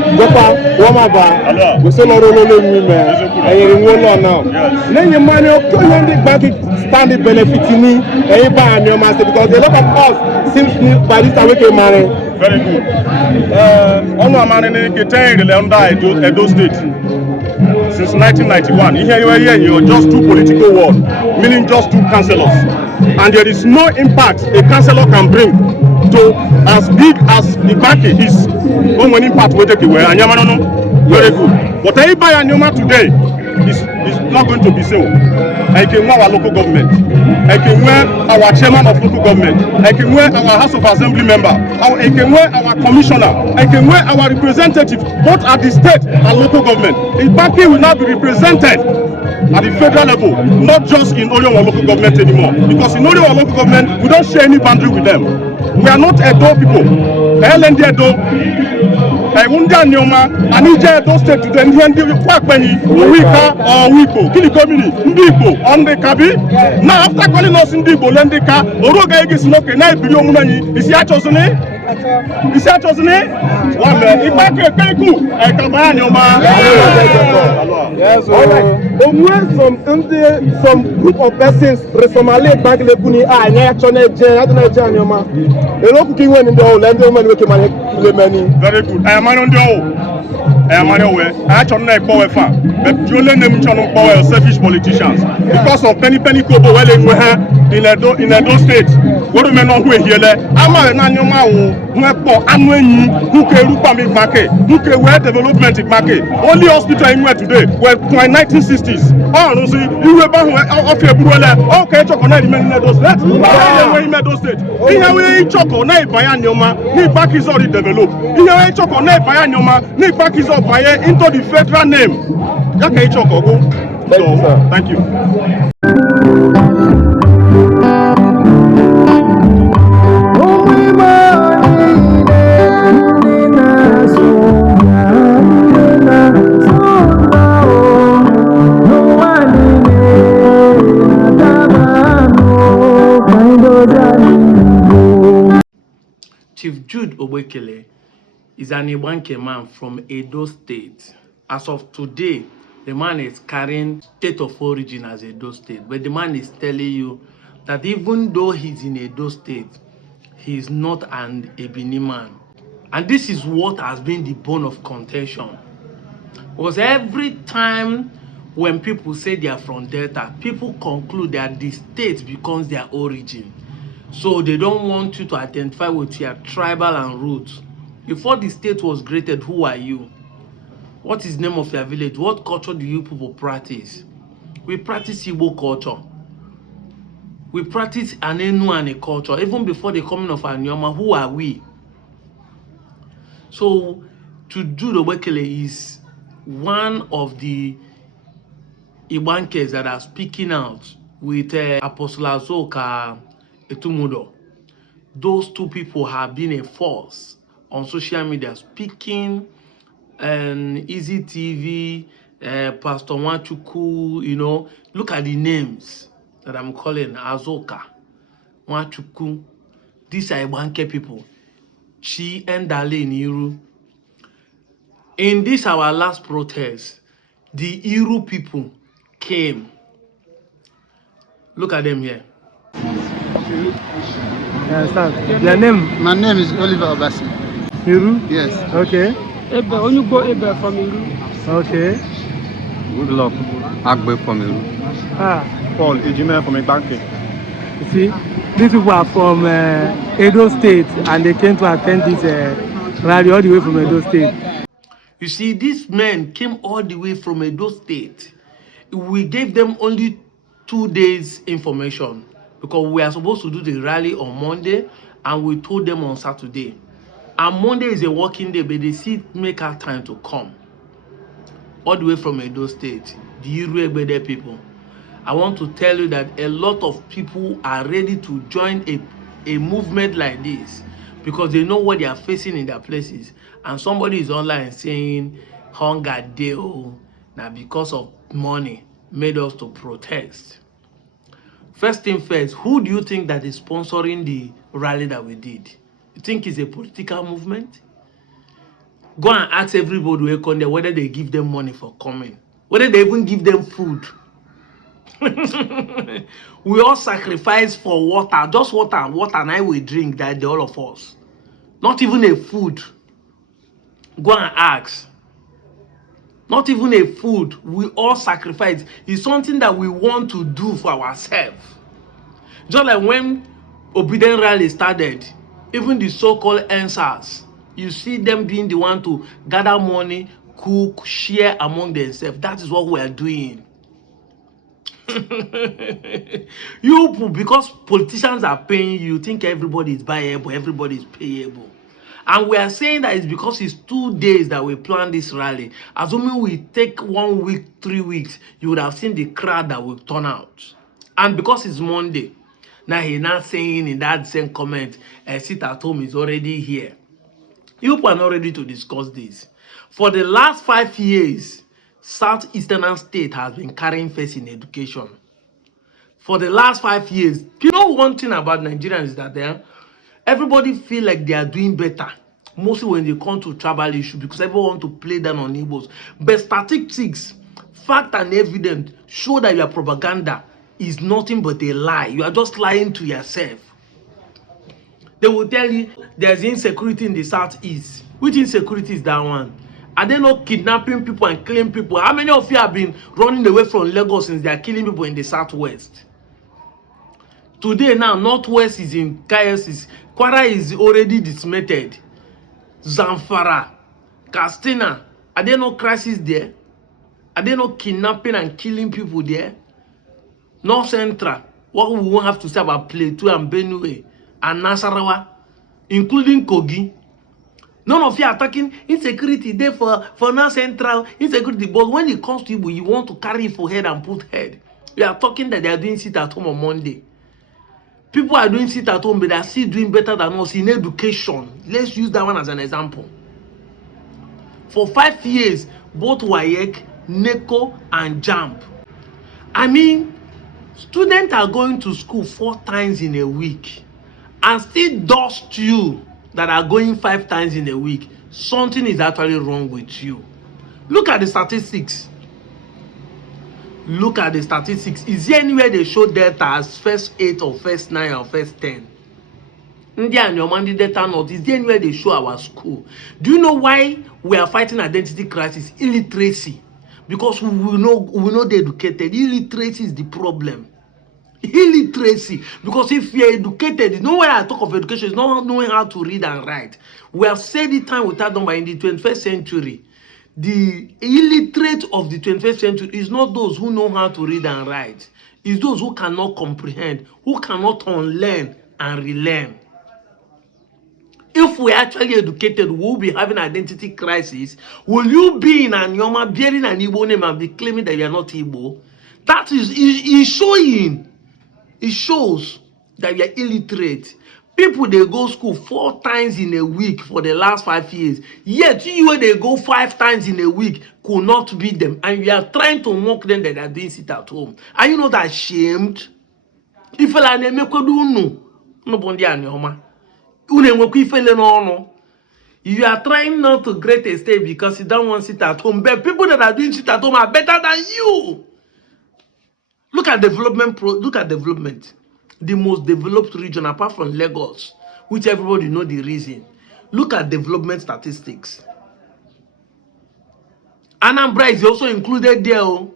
Japa, Wamaba, we say no women, and you will now. Then your money, the bank standing benefiting me, and you buy your master because a lot of us seems by this time we can money. Very good. Ono Amani Keteng under Edo State. Since 1991, here you are just two political words, meaning just two councillors, and there is no impact a councillor can bring to as big as Ibaki is. When impact we take away, Anioma no, very good. But Anioma today is not going to be so. I can wear our local government. I can wear our chairman of local government. I can wear our House of Assembly member. I can wear our commissioner. I can wear our representative, both at the state and local government. Ibaki will now be represented at the federal level, not just in Oriowa local government anymore. Because in Oriowa local government, we don't share any boundary with them. We are not Edo people. LND Edo. Us.Anioma, Anija Edo State to the Ndi Kwakweni, Wika or Wiko, Kilikomini, Ndibo, on the Kabi. Now after calling us Ndibo, Lendika, Oroga Egisinoke, Nai Bilomuni, is he chosen? Is he chosen? One man, if I can pay good, I can buy Us.Anioma. Yes, all right. Some group of persons, Resomale, Baglepuni, Us.Anioma. The local king went in the old and the woman with money. Very good. I am on the old. I am on the way. I actually know power fan, but you let them channel power selfish politicians because of penny kobo well in Edo State. What do you know who here? I'm a Us.Anioma who can look at me market, who can wear development in market. Only hospital anywhere today were 1960s. Oh, no, see, you were off your brother. Okay, chocolate in Edo State. In Edo State. In chocolate, Us.Anioma, the back is already developed. In your chocolate, Us.Anioma, the back is up into the federal name. Okay, chocolate. Thank you. Chief Jude Obekele is an Ibanke man from Edo State. As of today, the man is carrying state of origin as Edo State. But the man is telling you that even though he's in Edo State, he's not an Ebini man. And this is what has been the bone of contention. Because every time when people say they are from Delta, people conclude that the state becomes their origin. So they don't want you to identify with your tribal and roots. Before the state was created, who are you? What is the name of your village? What culture do you people practice? We practice Igbo culture. We practice an Enuane culture. Even before the coming of Us.Anioma, who are we? So, Jude Obekele is one of the Ibankes that are speaking out with Apostle Azoka Etumudo. Those two people have been a force on social media speaking, and Easy TV, Pastor Nwachuku, you know, look at the names that I'm calling. Azoka, Nwachuku, these are Ibanke people. Chi and Dale Niru. In this our last protest, the Iru people came. Look at them here. Your name? My name is Oliver Obasi. Iru? Yes. Okay. Ebe, Onugbo Ebe from Iru. Okay. Good luck. Agbe from Iru. Paul Ejime from Ibanke. You see, these people are from Edo State and they came to attend this rally all the way from Edo State. You see, these men came all the way from Edo State. We gave them only 2 days information because we are supposed to do the rally on Monday and we told them on Saturday. And Monday is a working day, but they still make our time to come. All the way from Edo State, the Iru people. I want to tell you that a lot of people are ready to join a movement like this because they know what they are facing in their places. And somebody is online saying, hunger deal, now because of money, made us to protest. First thing first, who do you think that is sponsoring the rally that we did? You think it's a political movement? Go and ask everybody who come there whether they give them money for coming, whether they even give them food. We all sacrifice for water, just water, and I will drink that all of us. Not even a food. Go and ask. Not even a food. We all sacrifice. It's something that we want to do for ourselves. Just like when Obedient Rally started, even the so-called answers, you see them being the one to gather money, cook, share among themselves. That is what we are doing. You, because politicians are paying you, think everybody is buyable, everybody is payable. And we are saying that it's because it's 2 days that we plan this rally. Assuming we take 1 week, 3 weeks, you would have seen the crowd that will turn out. And because it's Monday, now he's not saying in that same comment, sit at home is already here. You are not ready to discuss this. For the last 5 years, Southeastern state has been carrying face in education. For the last 5 years, you know one thing about Nigerians is that everybody feel like they are doing better, mostly when they come to tribal issue, because everyone want to play down on Igbos. But statistics, fact and evidence show that your propaganda is nothing but a lie. You are just lying to yourself. They will tell you there's insecurity in the southeast. Which insecurity is that one? Are they not kidnapping people and killing people? How many of you have been running away from Lagos since they are killing people in the southwest? Today now, northwest is in chaos. Kwara is already decimated. Zamfara, Katsina, are there no crises there? Are there no kidnapping and killing people there? North Central, what we won't have to say about Plateau and Benue and Nasarawa, including Kogi. None of you are talking insecurity there for North Central, insecurity. But when it comes to Igbo, you want to carry it for head and put head. You are talking that they are doing sit at home on Monday. People are doing sit at home, but they are still doing better than us in education. Let's use that one as an example. For 5 years, both WAEC, NECO, and JAMB. I mean, students are going to school 4 times in a week and still dust you that are going 5 times in a week. Something is actually wrong with you. Look at the statistics. Look at the statistics. Is there anywhere they show data as first 8 or first 9 or first 10? Us.Anioma data not. Is there anywhere they show our school? Do you know why we are fighting identity crisis? Illiteracy. Because we know the educated. Illiteracy is the problem. Illiteracy. Because if you are educated, you know when I talk of education, it's not knowing how to read and write. We have said it time without number in the 21st century. The illiterate of the 21st century is not those who know how to read and write. It's those who cannot comprehend, who cannot unlearn and relearn. If we actually educated, we'll be having identity crisis. Will you be in Anioma bearing an Igbo name and be claiming that you are not Igbo? That is showing. It shows that you are illiterate. People, they go school 4 times in a week for the last 5 years. Yet, you they go 5 times in a week could not beat them. And you are trying to mock them that they are doing sit at home. Are you not ashamed? If you are you are trying not to create a state because you don't want to sit at home. But people that are doing sit at home are better than you. Look at development. Look at development. The most developed region apart from Lagos, which everybody know the reason. Look at development statistics. Anambra is also included there.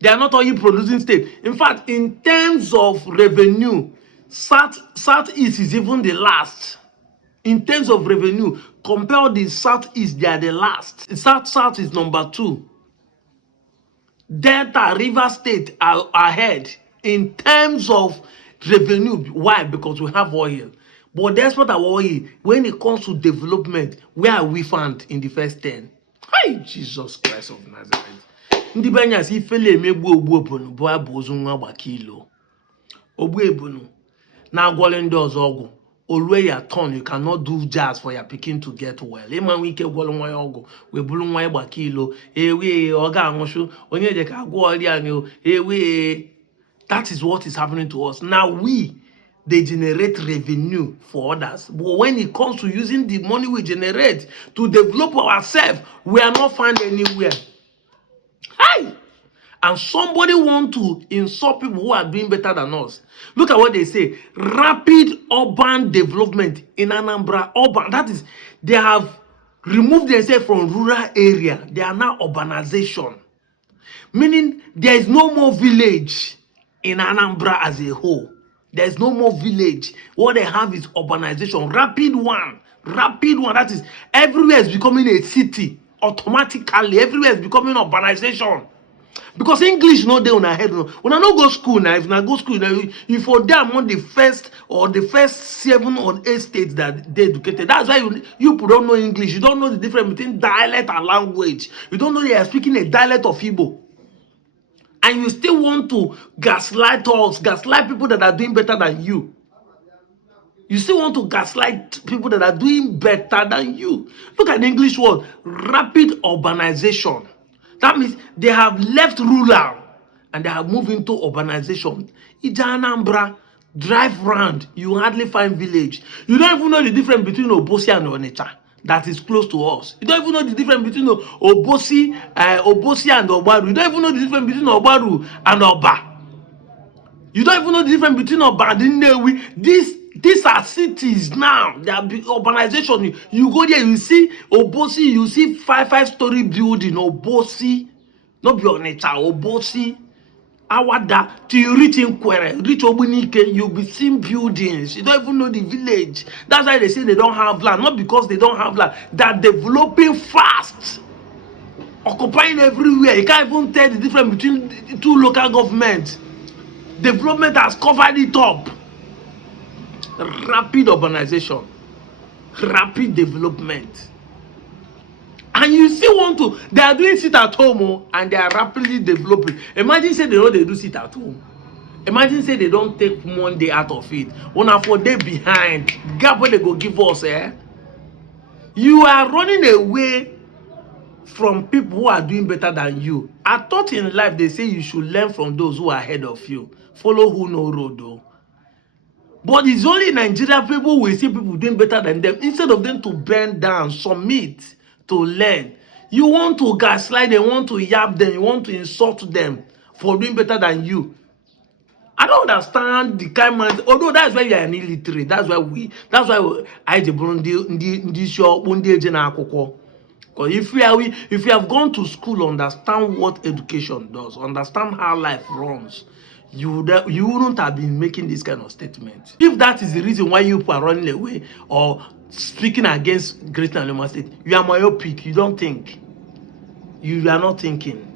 They are not only producing state. In fact, in terms of revenue, Southeast is even the last. In terms of revenue, compare the Southeast, they are the last. South is number 2. Delta, River State are ahead in terms of revenue. Why? Because we have oil. But despite our oil, when it comes to development, where are we found in the first 10? Hi, Jesus Christ of Nazareth. Ndị banya si fele emegbu ogbu ebunu bụ abụzụ nwa gbakilo. Ogbu ebunu na agwọle ndị ọzọ ọgwụ. Olwe ya turn, you cannot do jazz for your pikin to get well. Ịma nwe ike gwọrọ nwa ya ọgwụ, we bulu nwa ya gbakilo. Ewe ọ ga-anwụshu, onye je ka agwọ ọrịa anyị o. Ewe. That is what is happening to us. Now we they generate revenue for others. But when it comes to using the money we generate to develop ourselves, we are not found anywhere. Hi! And somebody want to insult people who are doing better than us. Look at what they say. Rapid urban development in Anambra. Urban, that is, they have removed themselves from rural area. They are now urbanization. Meaning there is no more village in Anambra as a whole. There is no more village. What they have is urbanization. Rapid one. Rapid one. That is, everywhere is becoming a city. Automatically, everywhere is becoming urbanization. Because English no dey on our head. When I no go school now, if I go school now, if for them among the first 7 or 8 states that they educated, that's why you don't know English. You don't know the difference between dialect and language. You don't know they are speaking a dialect of Igbo. And you still want to gaslight us, gaslight people that are doing better than you. You still want to gaslight people that are doing better than you. Look at the English word, rapid urbanization. That means they have left rural and they have moved into urbanization. Anambra, drive round, you hardly find village. You don't even know the difference between Obosi and Onitsha that is close to us. You don't even know the difference between Obosi and Obaru. You don't even know the difference between Obaru and Oba. You don't even know the difference between Oba and Nnewi. These are cities now. They are urbanization. You go there, you see Obosi, you see five-story building. Obosi, not be Onitsha. Obosi, Awada, till you reach Nkwere, reach Obunike, you'll be seeing buildings. You don't even know the village. That's why they say they don't have land. Not because they don't have land. They're developing fast, occupying everywhere. You can't even tell the difference between the two local governments. Development has covered it up. Rapid urbanization, rapid development. And you still want to, they are doing sit at home and they are rapidly developing. Imagine say they know they do sit at home. Imagine say they don't take one day out of it. 1 or 4 days behind. Gap where they go give us, You are running away from people who are doing better than you. I thought in life they say you should learn from those who are ahead of you. Follow who know road though. But it's only in Nigeria people will see people doing better than them. Instead of them to bend down, submit, to learn. You want to gaslight them, you want to yap them, you want to insult them for doing better than you. I don't understand the kind man. Although that's why you are an illiterate. That's why I because if you have gone to school, understand what education does, understand how life runs, you wouldn't have been making this kind of statement. If that is the reason why you are running away or speaking against Us.Anioma State, you are myopic. You don't think. You are not thinking.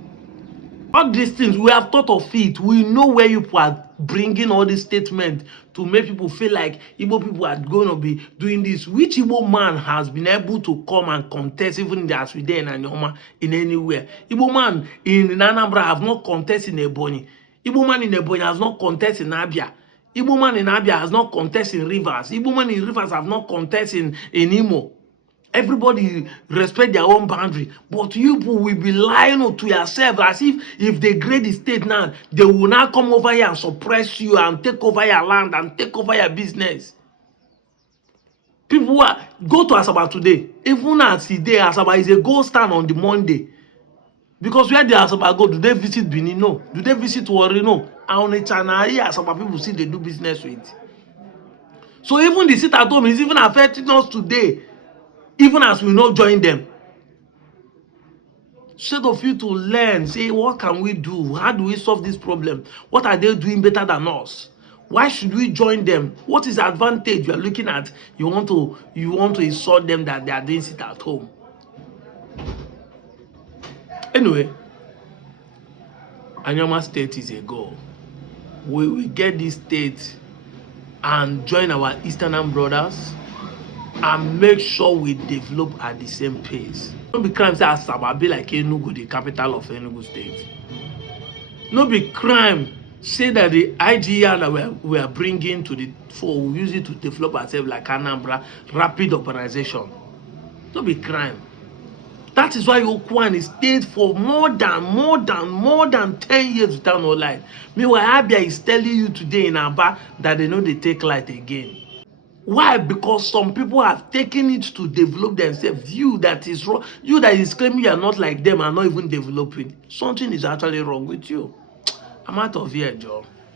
All these things, we have thought of it. We know where you are bringing all these statements to make people feel like Igbo people are going to be doing this. Which Igbo man has been able to come and contest even in the Us.Anioma in anywhere? Igbo man in Anambra have not contested in Ebonyi. Igbo man in Ebonyi has not contested in Abia. Igbo man in Abia has not contested in Rivers. Igbo man in Rivers have not contested in Imo. Everybody respect their own boundary, but you people will be lying to yourself as if they grade the state now, they will now come over here and suppress you and take over your land and take over your business. People who go to Asaba today, even as today, Asaba is a gold stand on the Monday. Because where the Asaba go, do they visit Benin? No. Do they visit Warri? No. And on the channel, Asaba people see they do business with. So even the sit at home is even affecting us today. Even as we not join them. Instead of you to learn, say, what can we do? How do we solve this problem? What are they doing better than us? Why should we join them? What is the advantage you are looking at? You want to insult them that they are doing it at home. Anyway, Anioma State is a goal. We will get this state and join our Eastern brothers and make sure we develop at the same pace. No be crime say Asaba be like Enugu, the capital of Enugu State. No be crime say that the IGR that we are bringing to the fore, we use it to develop ourselves like Anambra, rapid urbanization. No be crime. That is why Okwan stayed for more than 10 years without no light. Meanwhile, Abia is telling you today in Aba that they know they take light again. Why? Because some people have taken it to develop themselves. You that is wrong, you that is claiming you are not like them, are not even developing. Something is actually wrong with you. I'm out of here, Joe.